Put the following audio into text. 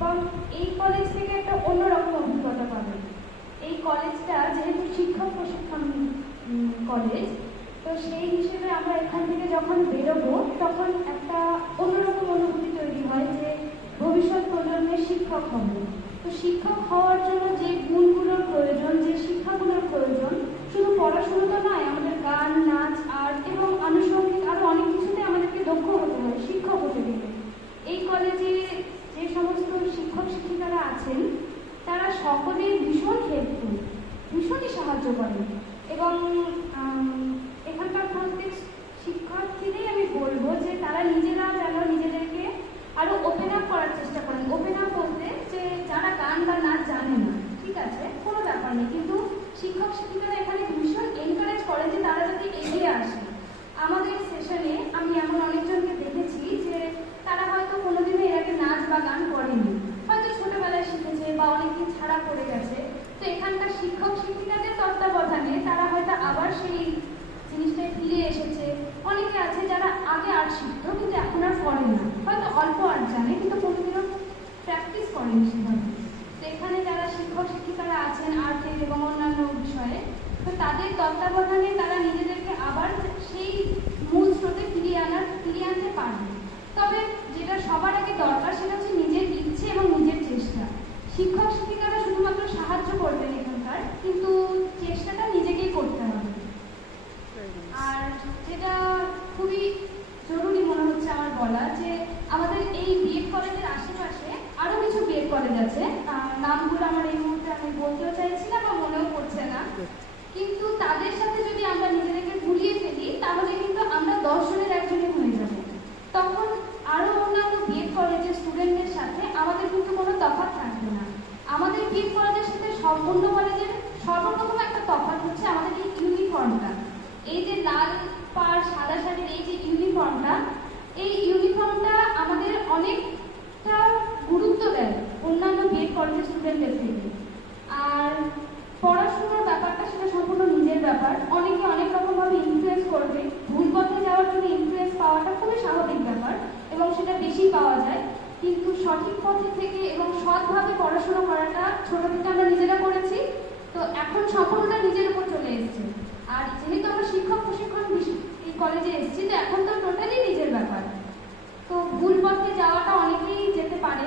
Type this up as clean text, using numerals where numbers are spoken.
এবং এই কলেজ থেকে একটা অন্যরকম অভিজ্ঞতা পাবে। এই কলেজটা যেহেতু শিক্ষক প্রশিক্ষণ কলেজ, তো সেই হিসেবে আমরা এখান থেকে যখন বেরোবো তখন একটা অন্যরকম অনুভূতি তৈরি হয় যে ভবিষ্যৎ প্রজন্মের শিক্ষক হব। তো শিক্ষক হওয়ার জন্য যে গুণগুলোর প্রয়োজন, যে শিক্ষাগুলোর প্রয়োজন, শুধু পড়াশুনো তো নয়, আমাদের গান, নাচ, আর্ট এবং আনুষঙ্গিক আরও অনেক কিছুতে আমাদেরকে দক্ষ হতে হয় শিক্ষক হতে গেলে। এই কলেজে যে সমস্ত শিক্ষক শিক্ষিকারা আছেন তারা সকলেই ভীষণ হেল্পফুল, ভীষণই সাহায্য করেন এবং এখানকার প্রত্যেক শিক্ষার্থীদের আমি বলবো যে তারা নিজেরা যেন নিজেদেরকে আরো ওপেন আপ করার চেষ্টা করেন। ওপেন আপ বলতে যে যারা গান বা নাচ জানে না, ঠিক আছে, কোনো ব্যাপার নেই, কিন্তু শিক্ষক শিক্ষিকারা এখানে ভীষণ এনকারেজ করে যে তারা যাতে এগিয়ে আসে। আমাদের সেশনে আমি এমন অনেকজনকে দেখেছি যে তারা হয়তো কোনোদিনও এর আগে নাচ বা গান করেনি, হয়তো ছোটবেলায় শিখেছে বা অনেকদিন ছাড়া পড়ে গেছে। তো এখানকার শিক্ষক শিক্ষিকাদের তত্ত্বাবধানে তারা হয়তো আবার সেই জিনিসটায় ফিরে এসেছে। অনেকে আছে যারা আগে আর্ট শিখতো কিন্তু এখন আর করে না, হয়তো অল্প আর্ট জানে কিন্তু কোনোদিনও প্র্যাকটিস করেনি সেভাবে। তো এখানে যারা শিক্ষক শিক্ষিকারা আছেন আর্টের এবং অন্যান্য বিষয়ে, তো তাদের তত্ত্বাবধানে তারা নিজেদেরকে আবার সেই মূল স্রোতে ফিরিয়ে আনতে পারবে। তবে যেটা সবার আগে দরকার সেটা হচ্ছে নিজের ইচ্ছে এবং নিজের চেষ্টা। শিক্ষক শিক্ষিকারা শুধুমাত্র সাহায্য করবেন এখানকার, কিন্তু চেষ্টাটা নিজেকেই করতে হবে। আর যেটা খুবই জরুরি মনে হচ্ছে আমার বলা, যে আমাদের এই বিএড কলেজের আশেপাশে আরো কিছু বিএড কলেজ আছে, নামগুলো আমার এই মুহূর্তে আমি বলতেও চাইছি না বা মনেও পড়ছে না, কিন্তু তাদের সাথে যদি আমরা নিজেদেরকে ঘুরিয়ে ফেলি তাহলে কিন্তু আমরা 10 জনের একজনে হয়ে যাব। তখন আরো অন্যান্য বিএড কলেজের স্টুডেন্টদের সাথে আমাদের কিন্তু কোনো তফাৎ থাকবে না। আমাদের বিএড কলেজের সাথে অন্য কলেজের সর্বপ্রথম একটা তফাৎ হচ্ছে আমাদের এই ইউনিফর্মটা। এই যে লাল পাড় সাদা শাড়ির এই যে ইউনিফর্মটা, এই ইউনিফর্মটা আমাদের অনেকটা গুরুত্ব দেয় অন্যান্য বিএড কলেজের স্টুডেন্টদের থেকে। আর পড়াশোনার ব্যাপারটা সেটা সম্পূর্ণ নিজের ব্যাপার। অনেকে অনেক রকমভাবে ইনফ্লুয়েন্স করবে, ভুল পথে যাওয়ার জন্য ইনফ্লুয়েন্স পাওয়াটা খুবই স্বাভাবিক ব্যাপার এবং সেটা বেশি পাওয়া যায়, কিন্তু সঠিক পথে থেকে এবং সৎভাবে পড়াশোনা করাটা ছোট থেকে আমরা নিজেরা করেছি, তো এখন সম্পূর্ণটা নিজের উপর চলে এসছে। আর যেহেতু আমরা শিক্ষক প্রশিক্ষণ এই কলেজে এসেছি, তো এখন তো টোটালি নিজের ব্যাপার। তো ভুল পথে যাওয়াটা অনেকেই যেতে পারে।